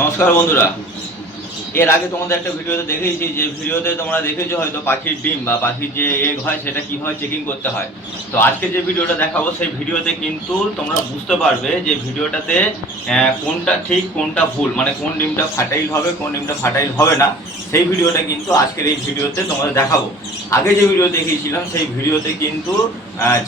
নমস্কার বন্ধুরা। এর আগে তোমাদের একটা ভিডিওতে দেখেছি, যে ভিডিওতে তোমরা দেখেছো হয়তো পাখির ডিম বা পাখির যে এগ হয় সেটা কীভাবে চেকিং করতে হয়। তো আজকে যে ভিডিওটা দেখাবো সেই ভিডিওতে কিন্তু তোমরা বুঝতে পারবে যে ভিডিওটাতে কোনটা ঠিক কোনটা ভুল, মানে কোন ডিমটা ফার্টাইল হবে কোন ডিমটা ফার্টাইল হবে না। সেই ভিডিওটা কিন্তু আজকের এই ভিডিওতে তোমাদের দেখাবো। আগে যে ভিডিও দেখিয়েছিলাম সেই ভিডিওতে কিন্তু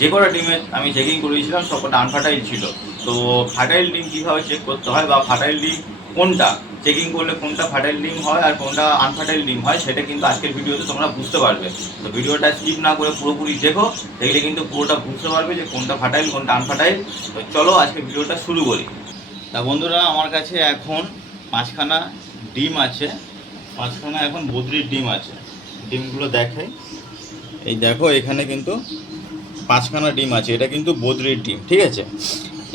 যে কটা ডিমের আমি চেকিং করেছিলাম সবকটা আনফার্টাইল ছিল। তো ফার্টাইল ডিম কীভাবে চেক করতে হয় বা ফার্টাইল ডিম কোনটা, চেকিং করলে কোনটা ফার্টাইল ডিম হয় আর কোনটা আনফার্টাইল ডিম হয়, সেটা কিন্তু আজকের ভিডিওতে তোমরা বুঝতে পারবে। তো ভিডিওটা স্কিপ না করে পুরোপুরি দেখো, দেখলে কিন্তু পুরোটা বুঝতে পারবে যে কোনটা ফার্টাইল কোনটা আনফার্টাইল। তো চলো আজকে ভিডিওটা শুরু করি। তা বন্ধুরা, আমার কাছে এখন 5খানা ডিম আছে, 5খানা এখন বদ্রির ডিম আছে। ডিমগুলো দেখাই, এই দেখো এখানে কিন্তু 5খানা ডিম আছে, এটা কিন্তু বদ্রির ডিম, ঠিক আছে।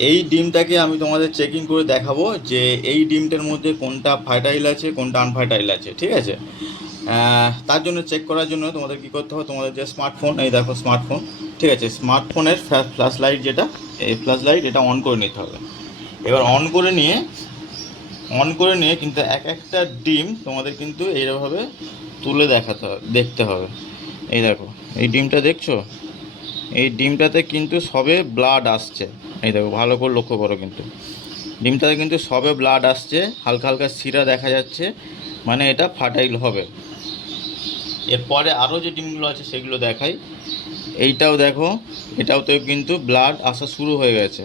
এই ডিমটাকে আমি তোমাদের চেকিং করে দেখাবো যে এই ডিমটার মধ্যে কোনটা ফার্টাইল আছে কোনটা আনফার্টাইল আছে, ঠিক আছে। তার জন্য চেক করার জন্য তোমাদের কী করতে হবে, তোমাদের যে স্মার্টফোন, এই দেখো স্মার্টফোন, ঠিক আছে, স্মার্টফোনের ফ্ল্যাশ লাইট যেটা, এই ফ্ল্যাশ লাইট এটা অন করে নিতে হবে। এবার অন করে নিয়ে কিন্তু এক একটা ডিম তোমাদের কিন্তু এইভাবে তুলে দেখতে হবে। এই দেখো এই ডিমটা দেখছো, এই ডিমটাতে কিন্তু সবে ব্লাড আসছে। এই দেখো ভালো করে লক্ষ্য করো, কিন্তু ডিমটাতে কিন্তু সবে ব্লাড আসছে, হালকা হালকা শিরা দেখা যাচ্ছে, মানে এটা ফার্টাইল হবে। এরপরে আরও যে ডিমগুলো আছে সেগুলো দেখাই। এইটাও দেখো, এটাও তো কিন্তু ব্লাড আসা শুরু হয়ে গেছে,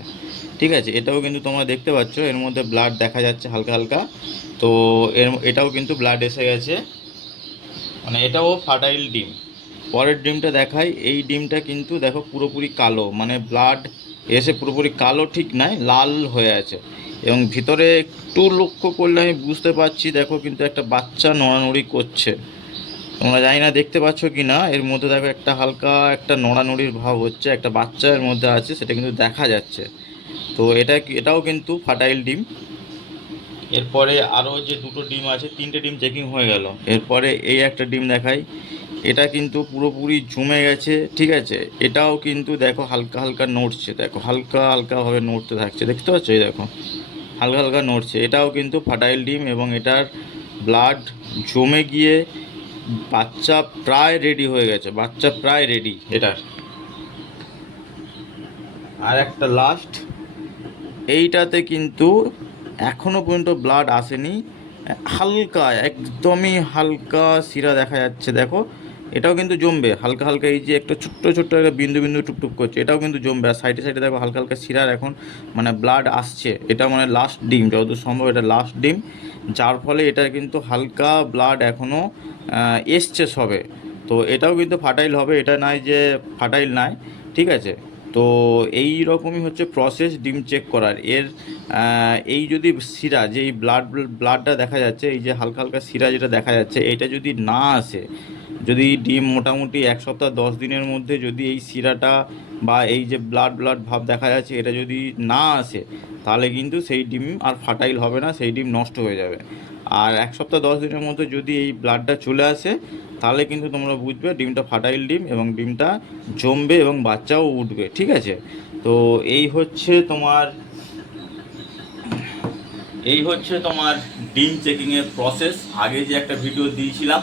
ঠিক আছে। এটাও কিন্তু তোমরা দেখতে পাচ্ছ এর মধ্যে ব্লাড দেখা যাচ্ছে হালকা হালকা। তো এটাও কিন্তু ব্লাড এসে গেছে, মানে এটাও ফার্টাইল ডিম। পরের ডিমটা দেখাই, এই ডিমটা কিন্তু দেখো পুরোপুরি কালো, মানে ব্লাড এসে পুরোপুরি কালো ঠিক নাই, লাল হয়ে আছে। এবং ভিতরে একটু লক্ষ্য করলে আমি বুঝতে পারছি, দেখো কিন্তু একটা বাচ্চা নড়ানড়ি করছে। তোমরা জানি না দেখতে পাচ্ছ কি না, এর মধ্যে দেখো একটা হালকা একটা নড়ানড়ির ভাব হচ্ছে, একটা বাচ্চা এর মধ্যে আছে, সেটা কিন্তু দেখা যাচ্ছে। তো এটাও কিন্তু ফার্টাইল ডিম। এরপরে আরও যে দুটো ডিম আছে, 3টে ডিম চেকিং হয়ে গেল। এরপরে এই একটা ডিম দেখাই, এটা কিন্তু পুরোপুরি জমে গেছে, ঠিক আছে। এটাও কিন্তু দেখো হালকা হালকা নড়ছে, দেখো হালকা হালকাভাবে নড়তে থাকছে, দেখতে পাচ্ছ, এই দেখো হালকা হালকা নড়ছে। এটাও কিন্তু ফার্টাইল ডিম এবং এটার ব্লাড জমে গিয়ে বাচ্চা প্রায় রেডি হয়ে গেছে, বাচ্চা প্রায় রেডি এটার। আর একটা লাস্ট, এইটাতে কিন্তু এখনও পর্যন্ত ব্লাড আসেনি, হালকা একদমই হালকা শিরা দেখা যাচ্ছে, দেখো এটাও কিন্তু জমবে হালকা হালকা, এই যে একটা ছোট্ট ছোট্ট একটা বিন্দু বিন্দু টুকটুক করছে, এটাও কিন্তু জমবে। আর সাইডে সাইডে দেখো হালকা হালকা শিরার এখন মানে ব্লাড আসছে, এটা মানে লাস্ট ডিম, যতদূর সম্ভব এটা লাস্ট ডিম, যার ফলে এটা কিন্তু হালকা ব্লাড এখনও এসছে সবে। তো এটাও কিন্তু ফার্টাইল হবে, এটা নয় যে ফার্টাইল নয়, ঠিক আছে। তো এই রকমই হচ্ছে প্রসেস ডিম চেক করার। এই যদি শিরা, যে এই ব্লাডটা দেখা যাচ্ছে, এই যে হালকা হালকা শিরা যেটা দেখা যাচ্ছে, এটা যদি না আসে, যদি ডিম মোটামুটি 1 সপ্তাহ 10 দিনের মধ্যে যদি এই শিরাটা বা এই যে ব্লাড ভাব দেখা যাচ্ছে এটা যদি না আসে, তাহলে কিন্তু সেই ডিম আর ফার্টাইল হবে না, সেই ডিম নষ্ট হয়ে যাবে। আর 1 সপ্তাহ 10 দিনের মধ্যে যদি এই ব্লাডটা চলে আসে, তাহলে কিন্তু তোমরা বুঝবে ডিমটা ফার্টাইল ডিম এবং ডিমটা জমবে এবং বাচ্চাও উঠবে, ঠিক আছে। তো এই হচ্ছে তোমার ডিম চেকিংয়ের প্রসেস। আগে যে একটা ভিডিও দিয়েছিলাম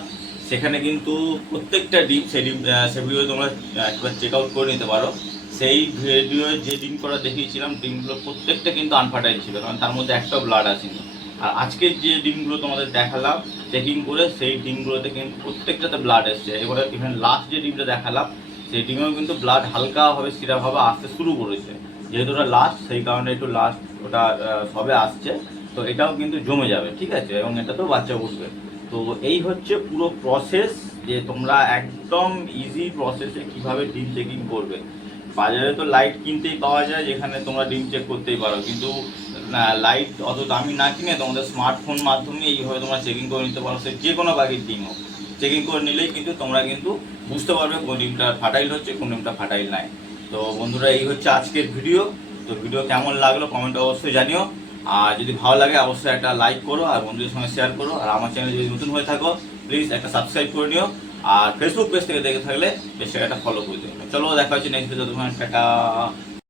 সেখানে কিন্তু প্রত্যেকটা ডিম, সে ভিডিও তোমরা একবার চেক আউট করে নিতে পারো। সেই ভিডিও যে ডিম করা দেখিয়েছিলাম, ডিমগুলো প্রত্যেকটা কিন্তু আনফার্টাইল ছিল, কারণ তার মধ্যে একটাও ব্লাড আসেনি। আর আজকে যে ডিমগুলো তোমাদের দেখালাম চেকিং করে, সেই ডিমগুলোতে কিন্তু প্রত্যেকটাতে ব্লাড এসছে। এবারে ইভেন লাস্ট যে ডিমটা দেখালাম সেই ডিমেও কিন্তু ব্লাড হালকাভাবে সিরাভাবে আসতে শুরু করেছে। যেহেতু ওটা লাস্ট, সেই কারণে একটু লাস্ট ওটা সবে আসছে। তো এটাও কিন্তু জমে যাবে, ঠিক আছে, এবং এটাতেও বাচ্চা উঠবে। তো এই হচ্ছে পুরো প্রসেস, যে তোমরা একদম ইজি প্রসেসে কিভাবে ডিম চেকিং করবে। বাজারে তো লাইট কিনতেই পাওয়া যায়, যেখানে তোমরা ডিম চেক করতেই পারো, কিন্তু লাইট অত দামি না কিনে তোমাদের স্মার্টফোন মাধ্যমে এইভাবে তোমরা চেকিং করে নিতে পারো। সে যে কোনো বাকির ডিম হোক, চেকিং করে নিলেই কিন্তু তোমরা কিন্তু বুঝতে পারবে কোন ডিমটা ফার্টাইল হচ্ছে কোন ডিমটা ফার্টাইল নাই। তো বন্ধুরা, এই হচ্ছে আজকের ভিডিও। তো ভিডিও কেমন লাগলো কমেন্টে অবশ্যই জানিও। আর যদি ভালো লাগে অবশ্যই একটা লাইক করো আর বন্ধুদের সঙ্গে শেয়ার করো। আর আমার চ্যানেলে যদি নতুন হয়ে থাকো প্লিজ একটা সাবস্ক্রাইব করে নিও। আর ফেসবুক পেজ থেকে দেখে থাকলে পেজটাকে একটা ফলো করে দিও। চলো দেখা হচ্ছে নেক্সট ভিডিও। তোমার টাটা।